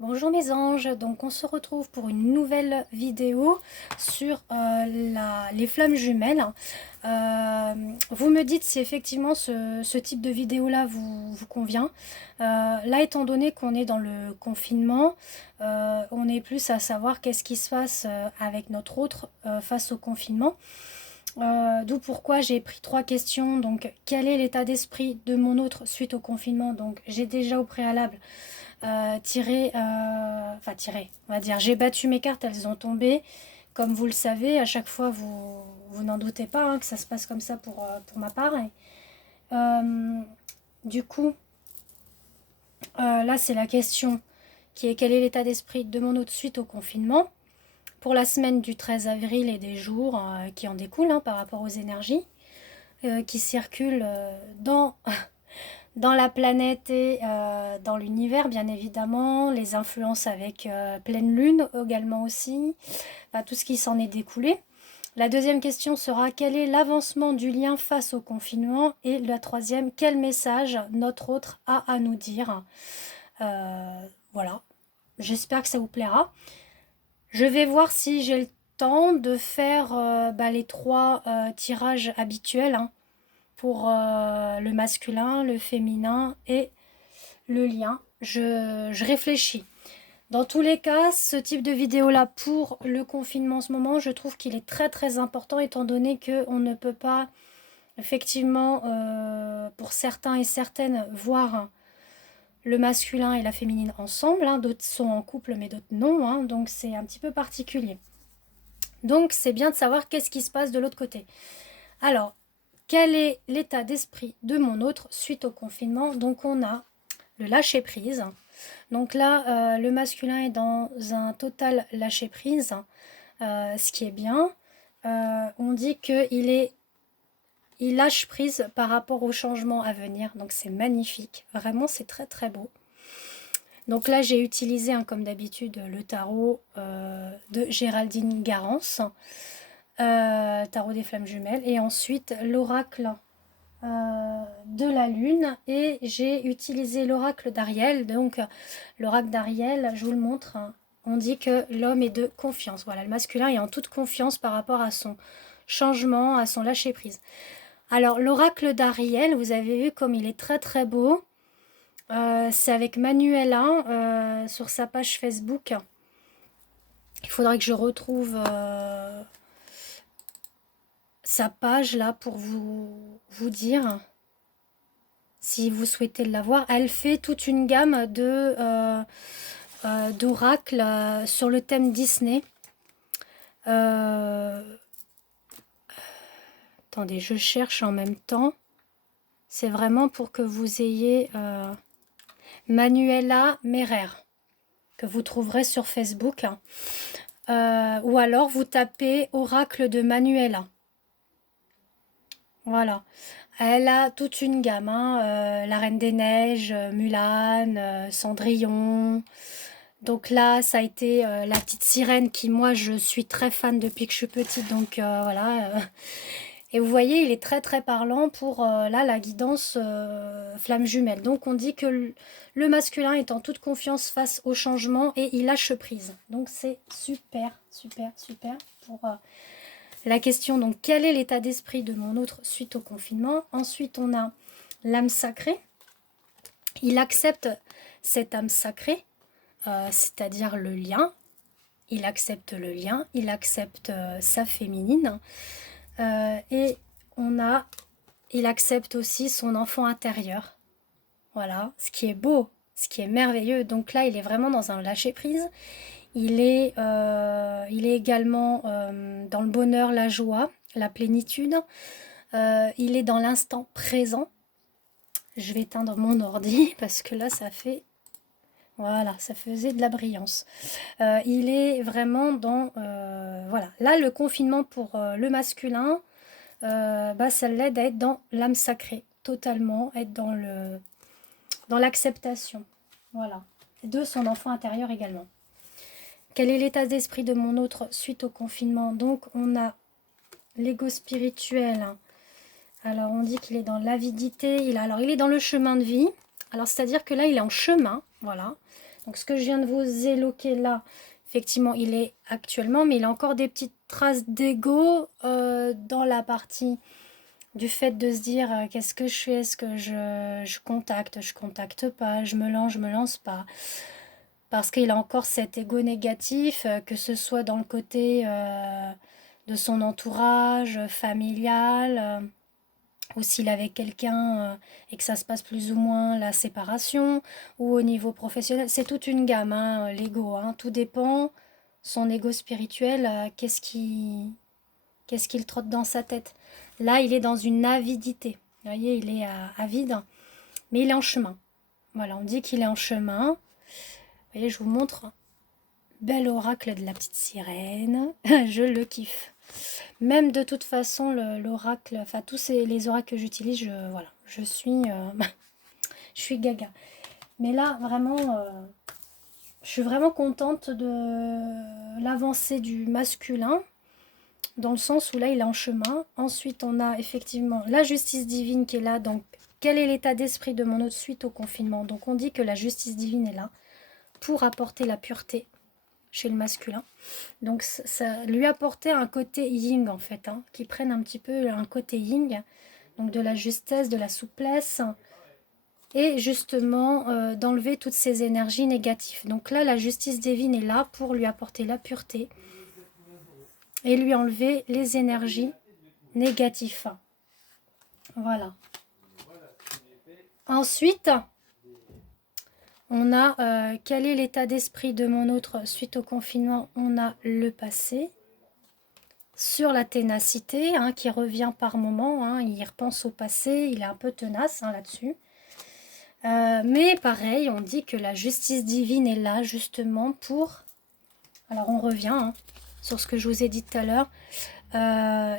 Bonjour mes anges, donc on se retrouve pour une nouvelle vidéo sur les flammes jumelles. Vous me dites si effectivement ce type de vidéo là vous convient. Là étant donné qu'on est dans le confinement, on est plus à savoir qu'est-ce qui se passe avec notre autre face au confinement. D'où pourquoi j'ai pris 3 questions. Donc quel est l'état d'esprit de mon autre suite au confinement? Donc j'ai déjà au préalable tiré, on va dire, j'ai battu mes cartes, elles ont tombé. Comme vous le savez, à chaque fois, vous n'en doutez pas hein, que ça se passe comme ça pour ma part. Du coup, là, c'est la question qui est quel est l'état d'esprit de mon autre suite au confinement pour la semaine du 13 avril et des jours qui en découlent hein, par rapport aux énergies qui circulent dans la planète et dans l'univers, bien évidemment, les influences avec pleine lune également aussi, enfin, tout ce qui s'en est découlé. La deuxième question sera quel est l'avancement du lien face au confinement? Et la troisième, quel message notre autre a à nous dire? Voilà, j'espère que ça vous plaira. Je vais voir si j'ai le temps de faire les 3 tirages habituels hein, pour le masculin, le féminin et le lien. Je réfléchis. Dans tous les cas, ce type de vidéo-là pour le confinement en ce moment, je trouve qu'il est très très important étant donné qu'on ne peut pas effectivement, pour certains et certaines, voir le masculin et la féminine ensemble. Hein. D'autres sont en couple mais d'autres non. Hein. Donc c'est un petit peu particulier. Donc c'est bien de savoir qu'est-ce qui se passe de l'autre côté. Alors, quel est l'état d'esprit de mon autre suite au confinement? Donc on a le lâcher prise. Donc là, le masculin est dans un total lâcher prise, ce qui est bien. On dit il lâche prise par rapport au changement à venir. Donc c'est magnifique. Vraiment, c'est très très beau. Donc là, j'ai utilisé, hein, comme d'habitude, le tarot de Géraldine Garance, tarot des flammes jumelles, et ensuite l'oracle de la lune, et j'ai utilisé l'oracle d'Ariel. Donc l'oracle d'Ariel, je vous le montre, hein. On dit que l'homme est de confiance. Voilà, le masculin est en toute confiance par rapport à son changement, à son lâcher prise. Alors l'oracle d'Ariel, vous avez vu comme il est très très beau. C'est avec Manuela sur sa page Facebook. Il faudrait que je retrouve sa page là pour vous dire si vous souhaitez la voir. Elle fait toute une gamme d'oracles sur le thème Disney. Attendez, je cherche en même temps. C'est vraiment pour que vous ayez Manuela Merer, que vous trouverez sur Facebook. Ou alors vous tapez Oracle de Manuela. Voilà. Elle a toute une gamme. Hein, la Reine des Neiges, Mulan, Cendrillon. Donc là, ça a été la petite sirène qui, moi, je suis très fan depuis que je suis petite. Donc voilà. Et vous voyez, il est très très parlant pour là la guidance flamme jumelle. Donc on dit que le masculin est en toute confiance face au changement et il lâche prise. Donc c'est super, super, super pour la question. Donc quel est l'état d'esprit de mon autre suite au confinement? Ensuite on a l'âme sacrée. Il accepte cette âme sacrée, c'est-à-dire le lien. Il accepte le lien, il accepte sa féminine. Et il accepte aussi son enfant intérieur. Voilà, ce qui est beau, ce qui est merveilleux. Donc là, il est vraiment dans un lâcher-prise. Il est également dans le bonheur, la joie, la plénitude. Il est dans l'instant présent. Je vais éteindre mon ordi parce que là, ça fait... Voilà, ça faisait de la brillance. Il est vraiment dans... voilà, là, le confinement pour le masculin, ça l'aide à être dans l'âme sacrée, totalement, être dans l'acceptation, voilà, de son enfant intérieur également. Quel est l'état d'esprit de mon autre suite au confinement? Donc on a l'ego spirituel. Alors on dit qu'il est dans l'avidité, il est dans le chemin de vie. Alors c'est-à-dire que là il est en chemin, voilà. Donc ce que je viens de vous éloquer là, effectivement, il est actuellement, mais il a encore des petites traces d'ego dans la partie du fait de se dire qu'est-ce que je fais, est-ce que je contacte pas, je me lance pas. Parce qu'il a encore cet ego négatif, que ce soit dans le côté de son entourage, familial, ou s'il est avec quelqu'un et que ça se passe plus ou moins la séparation, ou au niveau professionnel. C'est toute une gamme, hein, l'ego. Hein, tout dépend, son ego spirituel, qu'est-ce qu'il trotte dans sa tête. Là, il est dans une avidité. Vous voyez, il est avide, mais il est en chemin. Voilà, on dit qu'il est en chemin. Vous voyez, je vous montre. Bel oracle de la petite sirène. Je le kiffe. Même de toute façon, l'oracle, enfin tous les oracles que j'utilise, voilà, je suis gaga. Mais là, vraiment, je suis vraiment contente de l'avancée du masculin, dans le sens où là, il est en chemin. Ensuite, on a effectivement la justice divine qui est là. Donc, quel est l'état d'esprit de mon autre suite au confinement? Donc, on dit que la justice divine est là pour apporter la pureté chez le masculin. Donc ça lui apportait un côté yin en fait, hein, qui prenne un petit peu un côté yin, donc de la justesse, de la souplesse, et justement d'enlever toutes ces énergies négatives. Donc là, la justice divine est là pour lui apporter la pureté et lui enlever les énergies négatives. Voilà. Ensuite, on a quel est l'état d'esprit de mon autre suite au confinement? On a le passé. Sur la ténacité, hein, qui revient par moment, hein, il repense au passé, il est un peu tenace hein, là-dessus. Mais pareil, on dit que la justice divine est là justement pour... Alors on revient hein, sur ce que je vous ai dit tout à l'heure,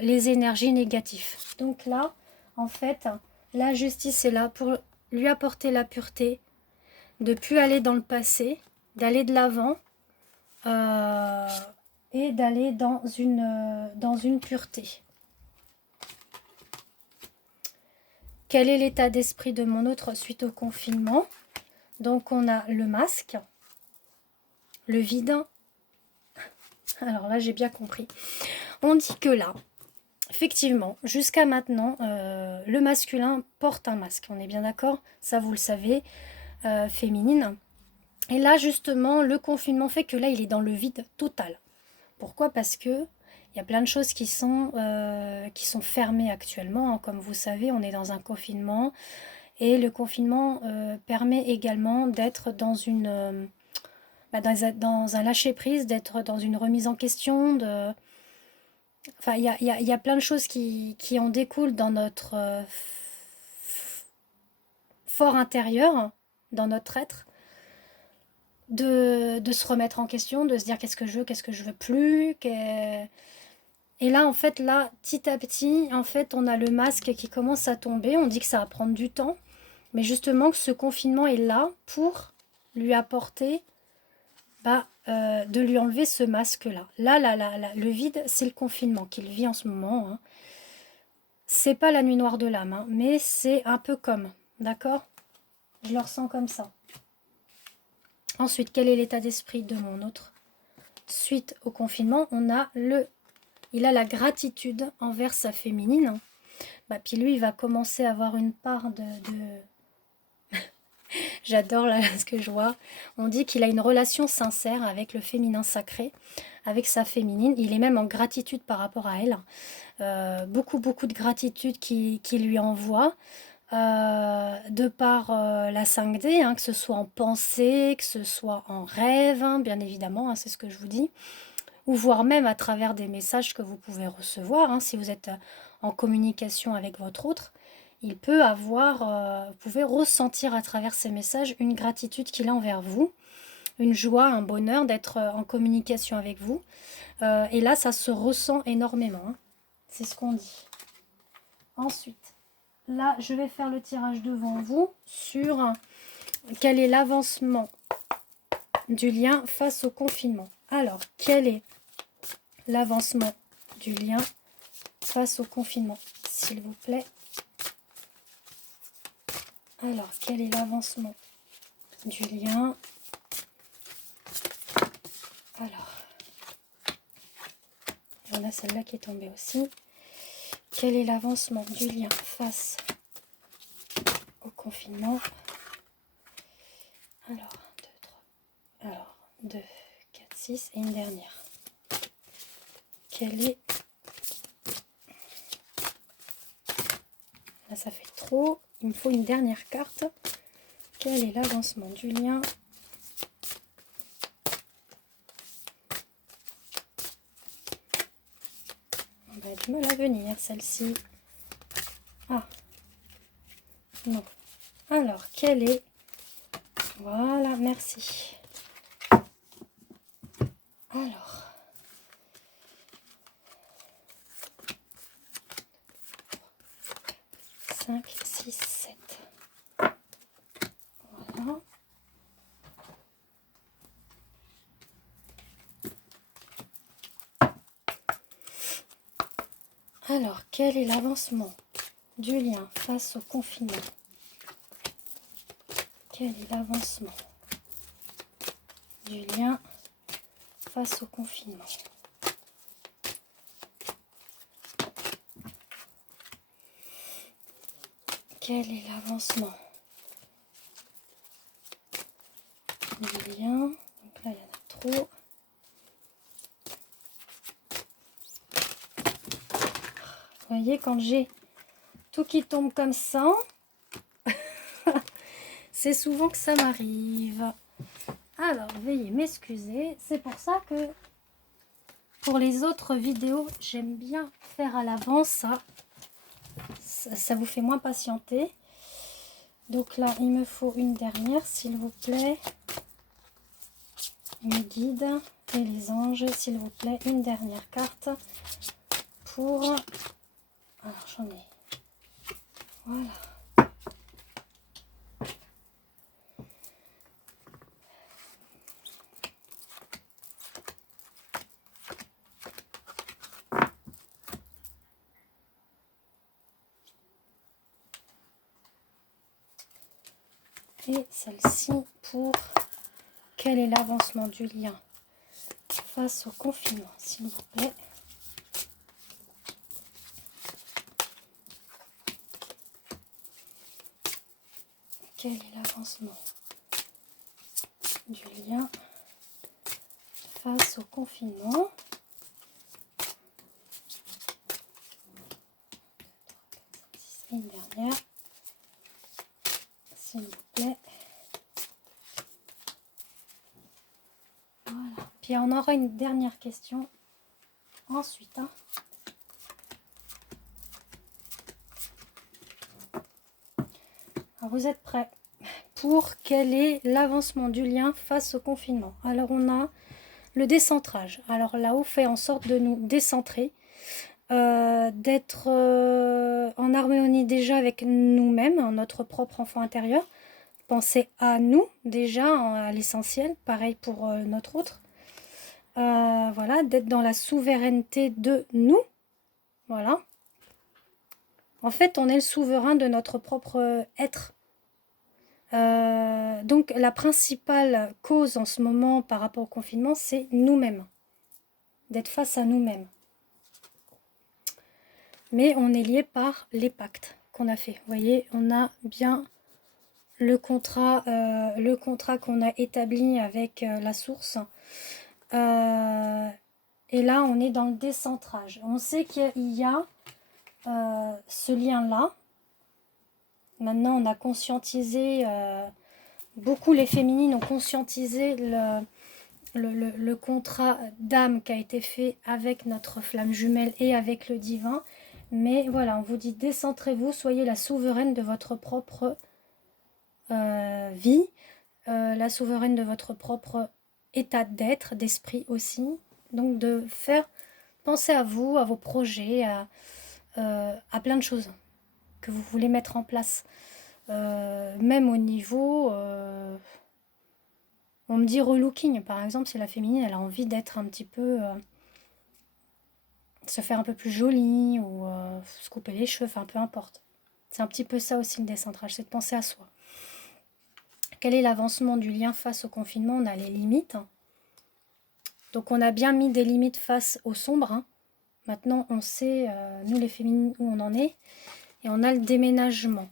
les énergies négatives. Donc là, en fait, la justice est là pour lui apporter la pureté, de ne plus aller dans le passé, d'aller de l'avant, et d'aller dans une pureté. Quel est l'état d'esprit de mon autre suite au confinement? Donc on a le masque, le vide. Alors là j'ai bien compris. On dit que là, effectivement, jusqu'à maintenant, le masculin porte un masque. On est bien d'accord? Ça vous le savez, féminine. Et là justement, le confinement fait que là il est dans le vide total. Pourquoi? Parce que il y a plein de choses qui sont fermées actuellement. Hein. Comme vous savez, on est dans un confinement. Et le confinement permet également d'être dans dans un lâcher-prise, d'être dans une remise en question. Enfin, il y a plein de choses qui en découlent dans notre fort intérieur, dans notre être. De se remettre en question, de se dire qu'est-ce que je veux plus. Et là, en fait, là, petit à petit, en fait, on a le masque qui commence à tomber. On dit que ça va prendre du temps. Mais justement, que ce confinement est là pour lui apporter, de lui enlever ce masque-là. Là, le vide, c'est le confinement qu'il vit en ce moment. Hein. C'est pas la nuit noire de l'âme, hein, mais c'est un peu comme, d'accord? Je le ressens comme ça. Ensuite, quel est l'état d'esprit de mon autre? Suite au confinement, il a la gratitude envers sa féminine. Puis lui, il va commencer à avoir une part de... J'adore là ce que je vois. On dit qu'il a une relation sincère avec le féminin sacré, avec sa féminine. Il est même en gratitude par rapport à elle. Beaucoup de gratitude qu'il lui envoie. De par la 5D, hein, que ce soit en pensée, que ce soit en rêve, hein, bien évidemment, hein, c'est ce que je vous dis. Ou voire même à travers des messages que vous pouvez recevoir, hein, si vous êtes en communication avec votre autre. Il peut avoir, vous pouvez ressentir à travers ces messages une gratitude qu'il a envers vous, une joie, un bonheur d'être en communication avec vous. Et là, ça se ressent énormément. Hein. C'est ce qu'on dit. Ensuite, là, je vais faire le tirage devant vous sur quel est l'avancement du lien face au confinement. Alors, quel est l'avancement du lien face au confinement, s'il vous plaît? Alors, quel est l'avancement du lien Alors, on a celle-là qui est tombée aussi. Quel est l'avancement du lien face au confinement? Alors, 2, 3. Alors, 2, 4, 6 et une dernière. Quel est... Là, ça fait trop. Il me faut une dernière carte. Quel est l'avancement du lien? On va du mal à venir, celle-ci. Ah, non. Alors, quel est... Voilà, merci. Alors... 5, 6, 7. Voilà. Alors, quel est l'avancement du lien face au confinement? Quel est l'avancement du lien face au confinement? Quel est l'avancement du lien? Donc là, il y en a trop. Vous voyez, quand j'ai tout qui tombe comme ça, c'est souvent que ça m'arrive. Alors, veuillez m'excuser. C'est pour ça que pour les autres vidéos, j'aime bien faire à l'avance ça. Ça vous fait moins patienter. Donc là, il me faut une dernière, s'il vous plaît. Mes guides et les anges, s'il vous plaît, une dernière carte pour... Alors, j'en ai... Voilà. Et celle-ci pour... Quel est l'avancement du lien face au confinement, s'il vous plaît? Quel est l'avancement du lien face au confinement? Une dernière, s'il vous plaît. Voilà. Puis on aura une dernière question ensuite. Hein. Alors vous êtes prêts pour quel est l'avancement du lien face au confinement? Alors on a le décentrage. Alors là-haut fait en sorte de nous décentrer, d'être en harmonie déjà avec nous-mêmes, notre propre enfant intérieur. Penser à nous déjà, à l'essentiel, pareil pour notre autre. Voilà, d'être dans la souveraineté de nous. Voilà. En fait, on est le souverain de notre propre être. Donc, la principale cause en ce moment par rapport au confinement, c'est nous-mêmes. D'être face à nous-mêmes. Mais on est lié par les pactes qu'on a fait. Vous voyez, on a bien le contrat qu'on a établi avec la source. Et là, on est dans le décentrage. On sait qu'il y a ce lien-là. Maintenant, on a conscientisé, beaucoup les féminines ont conscientisé le contrat d'âme qui a été fait avec notre flamme jumelle et avec le divin. Mais voilà, on vous dit décentrez-vous, soyez la souveraine de votre propre vie, la souveraine de votre propre état d'être, d'esprit aussi. Donc de faire penser à vous, à vos projets, à plein de choses que vous voulez mettre en place. Même au niveau... on me dit relooking, par exemple, si la féminine, elle a envie d'être un petit peu... se faire un peu plus jolie ou se couper les cheveux, enfin peu importe. C'est un petit peu ça aussi le décentrage, c'est de penser à soi. Quel est l'avancement du lien face au confinement? On a les limites. Donc on a bien mis des limites face au sombre. Hein. Maintenant on sait, nous les féminines, où on en est. Et on a le déménagement.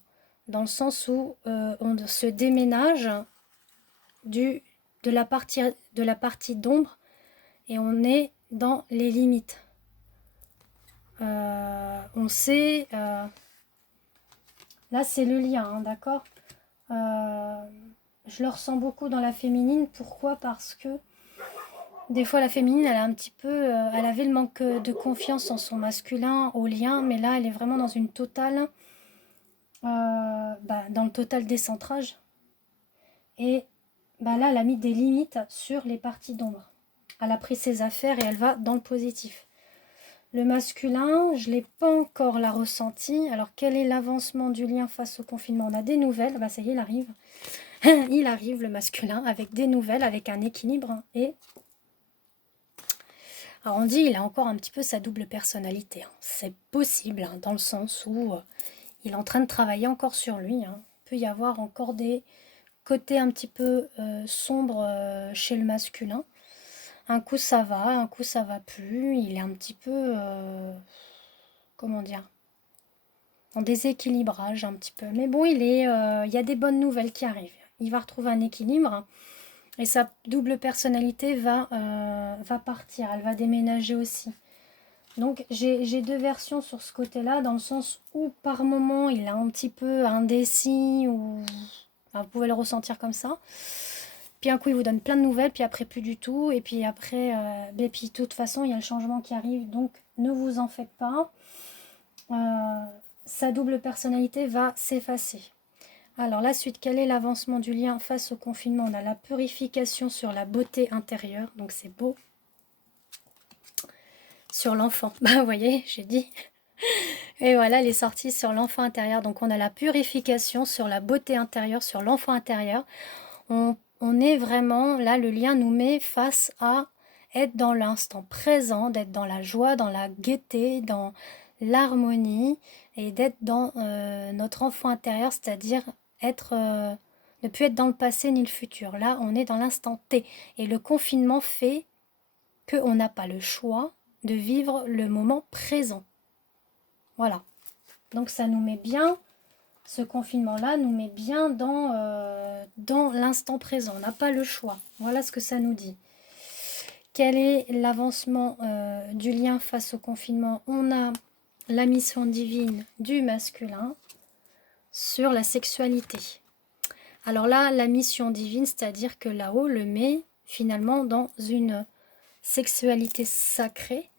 Dans le sens où on se déménage de la partie d'ombre. Et on est dans les limites. On sait... là c'est le lien, hein, d'accord. Je le ressens beaucoup dans la féminine. Pourquoi? Parce que des fois la féminine elle a un petit peu elle avait le manque de confiance en son masculin, au lien, mais là elle est vraiment dans une totale dans le total décentrage, et là elle a mis des limites sur les parties d'ombre, elle a pris ses affaires et elle va dans le positif. Le masculin, je ne l'ai pas encore la ressenti. Alors quel est l'avancement du lien face au confinement? On a des nouvelles, ça y est, il arrive. Il arrive le masculin avec des nouvelles, avec un équilibre. Et alors on dit il a encore un petit peu sa double personnalité. Hein. C'est possible, hein, dans le sens où il est en train de travailler encore sur lui. Hein. Il peut y avoir encore des côtés un petit peu sombres chez le masculin. Un coup ça va, un coup ça va plus. Il est un petit peu, comment dire, en déséquilibrage un petit peu. Mais bon, il y a des bonnes nouvelles qui arrivent. Il va retrouver un équilibre. Et sa double personnalité va partir. Elle va déménager aussi. Donc j'ai deux versions sur ce côté-là, dans le sens où par moment il est un petit peu indécis, ou enfin, vous pouvez le ressentir comme ça. Puis un coup il vous donne plein de nouvelles, puis après plus du tout. Et puis après, et puis de toute façon il y a le changement qui arrive, donc ne vous en faites pas. Sa double personnalité va s'effacer. Alors la suite, quel est l'avancement du lien face au confinement? On a la purification sur la beauté intérieure, donc c'est beau. Sur l'enfant, vous voyez, j'ai dit. Et voilà, elle est sortie sur l'enfant intérieur. Donc on a la purification sur la beauté intérieure, sur l'enfant intérieur. On est vraiment, là le lien nous met face à être dans l'instant présent, d'être dans la joie, dans la gaieté, dans l'harmonie, et d'être dans notre enfant intérieur, c'est-à-dire être, ne plus être dans le passé ni le futur. Là on est dans l'instant T. Et le confinement fait qu'on n'a pas le choix de vivre le moment présent. Voilà. Donc ça nous met bien, ce confinement-là nous met bien dans l'instant présent. On n'a pas le choix. Voilà ce que ça nous dit. Quel est l'avancement du lien face au confinement? On a la mission divine du masculin sur la sexualité. Alors là, la mission divine, c'est-à-dire que là-haut, le met finalement dans une sexualité sacrée.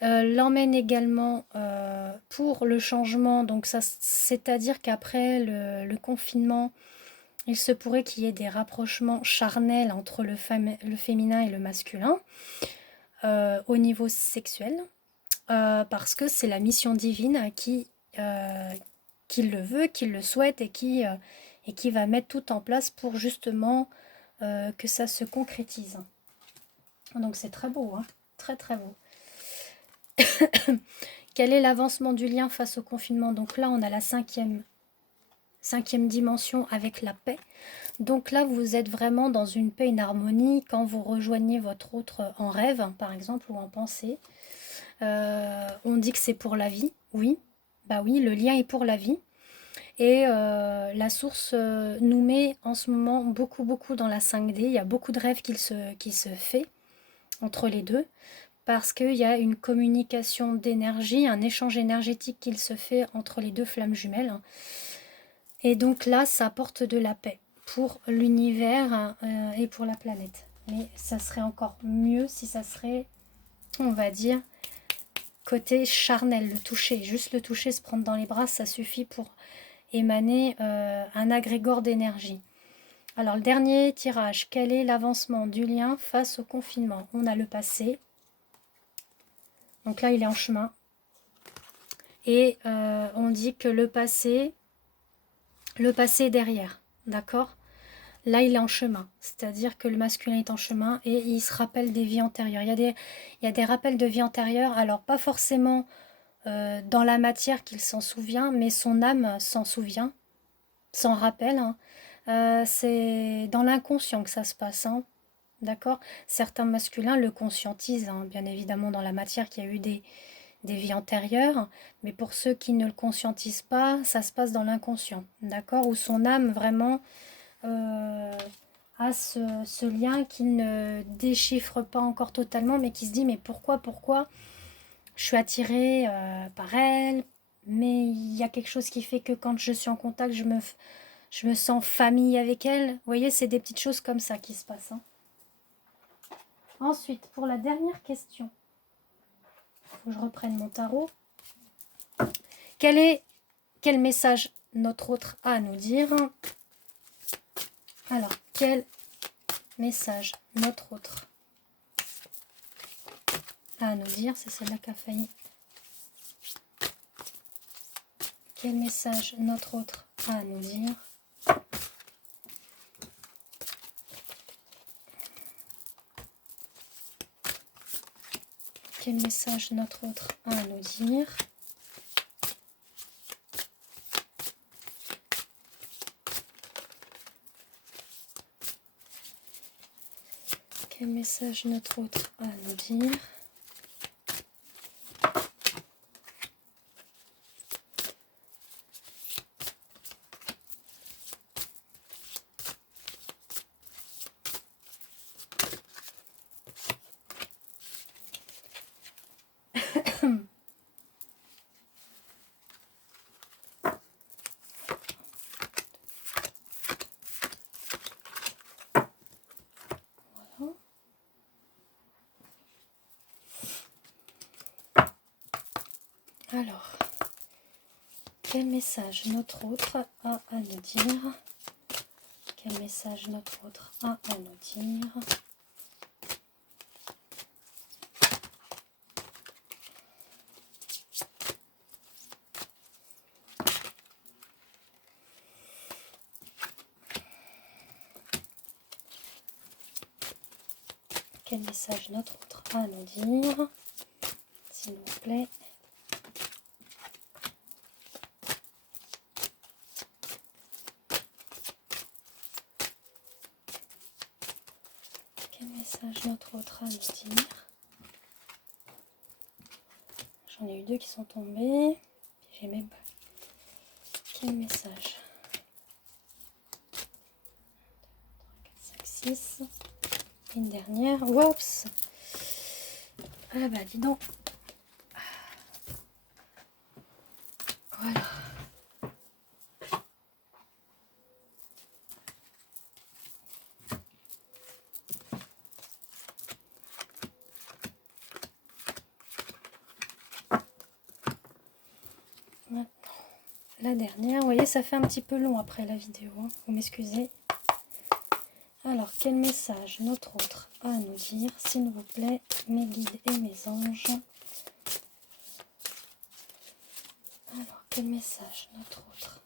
L'emmène également pour le changement, donc ça, c'est-à-dire qu'après le confinement, il se pourrait qu'il y ait des rapprochements charnels entre le féminin et le masculin au niveau sexuel, parce que c'est la mission divine qui le veut, qui le souhaite, et qui va mettre tout en place pour justement que ça se concrétise. Donc c'est très beau, hein, très très beau. Quel est l'avancement du lien face au confinement? Donc là, on a la cinquième dimension avec la paix. Donc là, vous êtes vraiment dans une paix, une harmonie quand vous rejoignez votre autre en rêve, par exemple, ou en pensée. On dit que c'est pour la vie. Oui, oui, le lien est pour la vie. Et la source nous met en ce moment beaucoup dans la 5D. Il y a beaucoup de rêves qui se fait entre les deux, parce qu'il y a une communication d'énergie, un échange énergétique qui se fait entre les deux flammes jumelles. Et donc là, ça apporte de la paix pour l'univers et pour la planète. Mais ça serait encore mieux si ça serait, on va dire, côté charnel, le toucher. Juste le toucher, se prendre dans les bras, ça suffit pour émaner un agrégore d'énergie. Alors le dernier tirage, quel est l'avancement du lien face au confinement? On a le passé. Donc là, il est en chemin. Et on dit que le passé est derrière. D'accord? Là, il est en chemin. C'est-à-dire que le masculin est en chemin et il se rappelle des vies antérieures. Il y a des rappels de vie antérieure. Alors, pas forcément dans la matière qu'il s'en souvient, mais son âme s'en souvient, s'en rappelle. Hein. C'est dans l'inconscient que ça se passe. Hein. d'accord? Certains masculins le conscientisent, hein, bien évidemment dans la matière qu'il y a eu des vies antérieures, mais pour ceux qui ne le conscientisent pas, ça se passe dans l'inconscient, d'accord? Où son âme vraiment a ce lien qu'il ne déchiffre pas encore totalement, mais qui se dit mais pourquoi je suis attirée par elle, mais il y a quelque chose qui fait que quand je suis en contact, je me sens famille avec elle. Vous voyez, c'est des petites choses comme ça qui se passent. Hein. Ensuite, pour la dernière question, il faut que je reprenne mon tarot. Quel message notre autre a à nous dire? Alors, quel message notre autre a à nous dire? C'est celle-là qui a failli. Quel message notre autre a à nous dire? Quel message notre autre a à nous dire? Quel message notre autre a à nous dire? Alors, quel message notre autre a à nous dire? Quel message notre autre a à nous dire? Quel message notre autre a à nous dire? S'il vous plaît. Quel message notre autre a à nous dire? J'en ai eu deux qui sont tombés. J'ai mes balles. Quel message? 4, 5, 6. Une dernière. Oups! Ah bah dis donc. Voilà. Maintenant, la dernière. Vous voyez, ça fait un petit peu long après la vidéo. Hein. Vous m'excusez. Alors, quel message notre autre a à nous dire, s'il vous plaît, mes guides et mes anges? Alors, quel message notre autre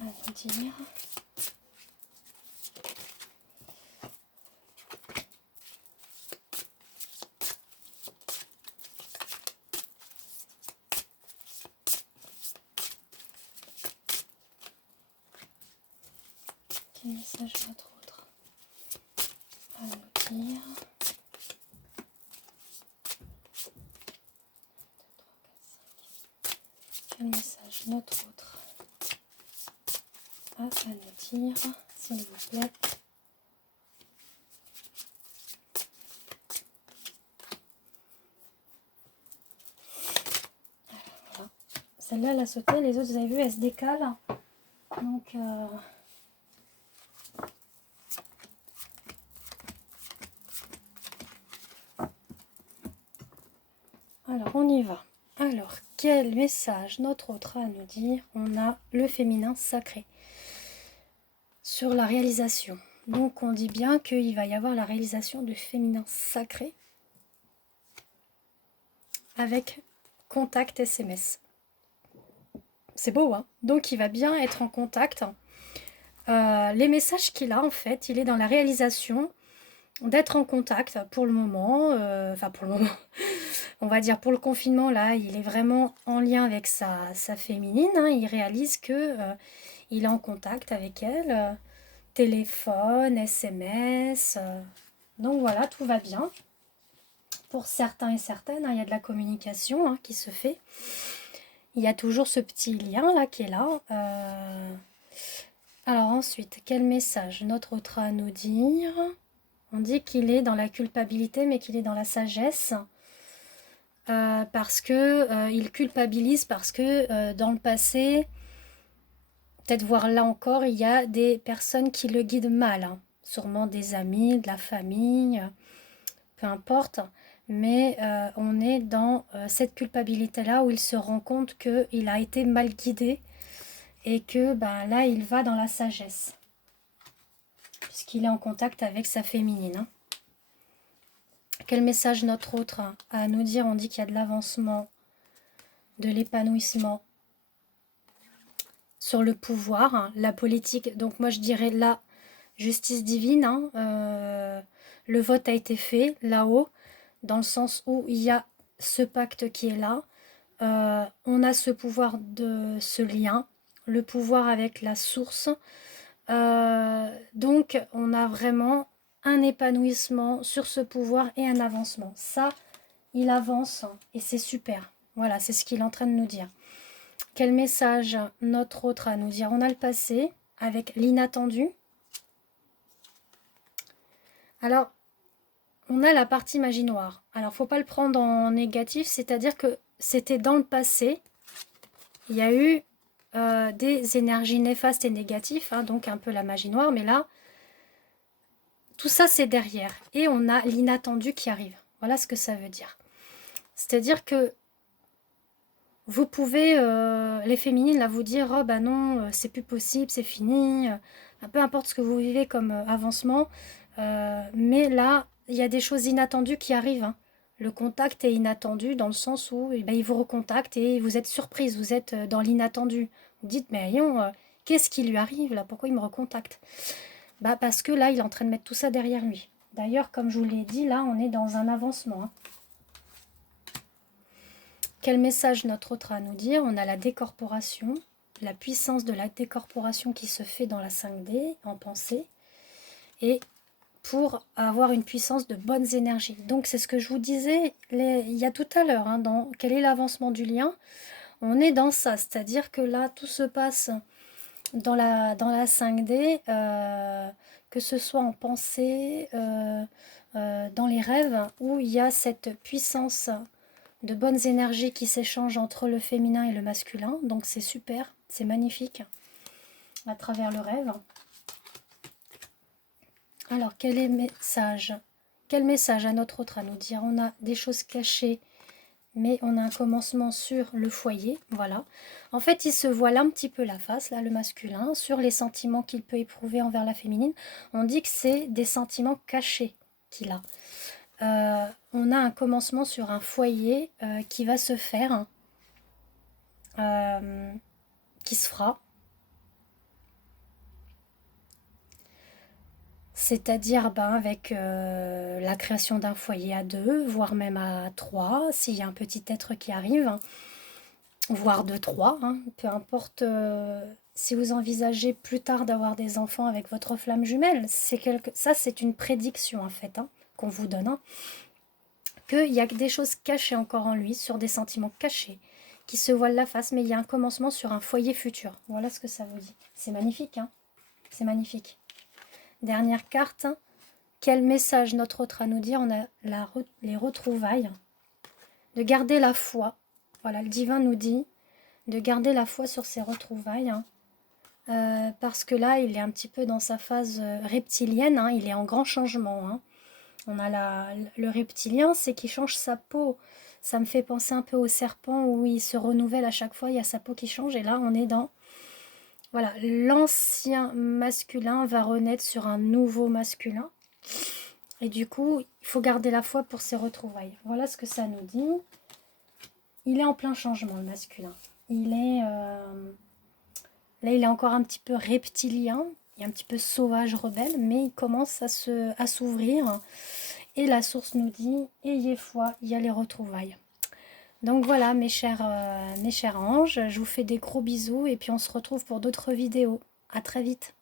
a à nous dire? Quel message notre autre a à nous dire? Quel message notre autre a à nous dire, s'il vous plaît? Voilà. Celle-là, elle a sauté. Les autres, vous avez vu, elles se décalent. Donc, alors, on y va. Alors, quel message notre autre a à nous dire? On a le féminin sacré sur la réalisation. Donc, on dit bien qu'il va y avoir la réalisation du féminin sacré avec contact SMS. C'est beau, hein? Donc, il va bien être en contact. Les messages qu'il a, en fait, il est dans la réalisation d'être en contact pour le moment. Enfin, pour le moment... On va dire pour le confinement, là, il est vraiment en lien avec sa féminine. Hein. Il réalise que il est en contact avec elle téléphone, SMS. Donc voilà, tout va bien. Pour certains et certaines, hein, il y a de la communication qui se fait. Il y a toujours ce petit lien là qui est là. Alors ensuite, quel message notre autre a à nous dire? On dit qu'il est dans la culpabilité, mais qu'il est dans la sagesse. Parce que il culpabilise, parce que dans le passé, peut-être voir là encore, il y a des personnes qui le guident mal. Hein. Sûrement des amis, de la famille, peu importe. Mais on est dans cette culpabilité-là où il se rend compte qu'il a été mal guidé et que ben, là, il va dans la sagesse. Puisqu'il est en contact avec sa féminine. Hein. Quel message notre autre a à nous dire? On dit qu'il y a de l'avancement, de l'épanouissement sur le pouvoir, hein, la politique. Donc moi je dirais la justice divine. Hein, le vote a été fait là-haut, dans le sens où il y a ce pacte qui est là. On a ce pouvoir de ce lien, le pouvoir avec la source. Donc on a vraiment un épanouissement sur ce pouvoir et un avancement. Ça, il avance et c'est super. Voilà, c'est ce qu'il est en train de nous dire. Quel message notre autre a à nous dire? On a le passé avec l'inattendu. Alors, on a la partie magie noire. Alors, faut pas le prendre en négatif, c'est-à-dire que c'était dans le passé. Il y a eu des énergies néfastes et négatives, hein, donc un peu la magie noire, mais là, tout ça c'est derrière. Et on a l'inattendu qui arrive. Voilà ce que ça veut dire. C'est-à-dire que vous pouvez, les féminines, là, vous dire « Oh, bah non, c'est plus possible, c'est fini. » Peu importe ce que vous vivez comme avancement. Mais là, il y a des choses inattendues qui arrivent. Hein. Le contact est inattendu dans le sens où eh ben, il vous recontacte et vous êtes surprise, vous êtes dans l'inattendu. Vous dites « Mais voyons, qu'est-ce qui lui arrive là? Pourquoi il me recontacte ?» Bah parce que là, il est en train de mettre tout ça derrière lui. D'ailleurs, comme je vous l'ai dit, là, on est dans un avancement. Hein. Quel message notre autre a à nous dire? On a la décorporation, la puissance de la décorporation qui se fait dans la 5D, en pensée, et pour avoir une puissance de bonnes énergies. Donc c'est ce que je vous disais il y a tout à l'heure, hein, dans quel est l'avancement du lien. On est dans ça, c'est-à-dire que là, tout se passe dans la 5D, que ce soit en pensée, dans les rêves, où il y a cette puissance de bonnes énergies qui s'échangent entre le féminin et le masculin. Donc c'est super, c'est magnifique à travers le rêve. Alors quel est le message? Quel message à notre autre à nous dire? On a des choses cachées, mais on a un commencement sur le foyer. Voilà. En fait, il se voile un petit peu la face, là, le masculin, sur les sentiments qu'il peut éprouver envers la féminine. On dit que c'est des sentiments cachés qu'il a. On a un commencement sur un foyer qui va se faire, qui se fera. C'est-à-dire avec la création d'un foyer à 2, voire même à 3, s'il y a un petit être qui arrive, hein, voire de 3, hein, peu importe si vous envisagez plus tard d'avoir des enfants avec votre flamme jumelle. Ça, c'est une prédiction en fait, hein, qu'on vous donne. Hein. Qu'il y a des choses cachées encore en lui, sur des sentiments cachés, qui se voilent la face, mais il y a un commencement sur un foyer futur. Voilà ce que ça vous dit. C'est magnifique, hein? C'est magnifique. Dernière carte. Quel message notre autre à nous dire? On a les retrouvailles. De garder la foi. Voilà, le divin nous dit de garder la foi sur ces retrouvailles. Hein. Parce que là, il est un petit peu dans sa phase reptilienne. Hein, il est en grand changement. Hein. On a le reptilien, c'est qu'il change sa peau. Ça me fait penser un peu au serpent où il se renouvelle à chaque fois, il y a sa peau qui change. Et là, on est dans... Voilà, l'ancien masculin va renaître sur un nouveau masculin. Et du coup, il faut garder la foi pour ses retrouvailles. Voilà ce que ça nous dit. Il est en plein changement, le masculin. Il est... Là, il est encore un petit peu reptilien. Il est un petit peu sauvage, rebelle, mais il commence à s'ouvrir. Et la source nous dit, ayez foi, il y a les retrouvailles. Donc voilà, mes chers anges, je vous fais des gros bisous et puis on se retrouve pour d'autres vidéos. À très vite.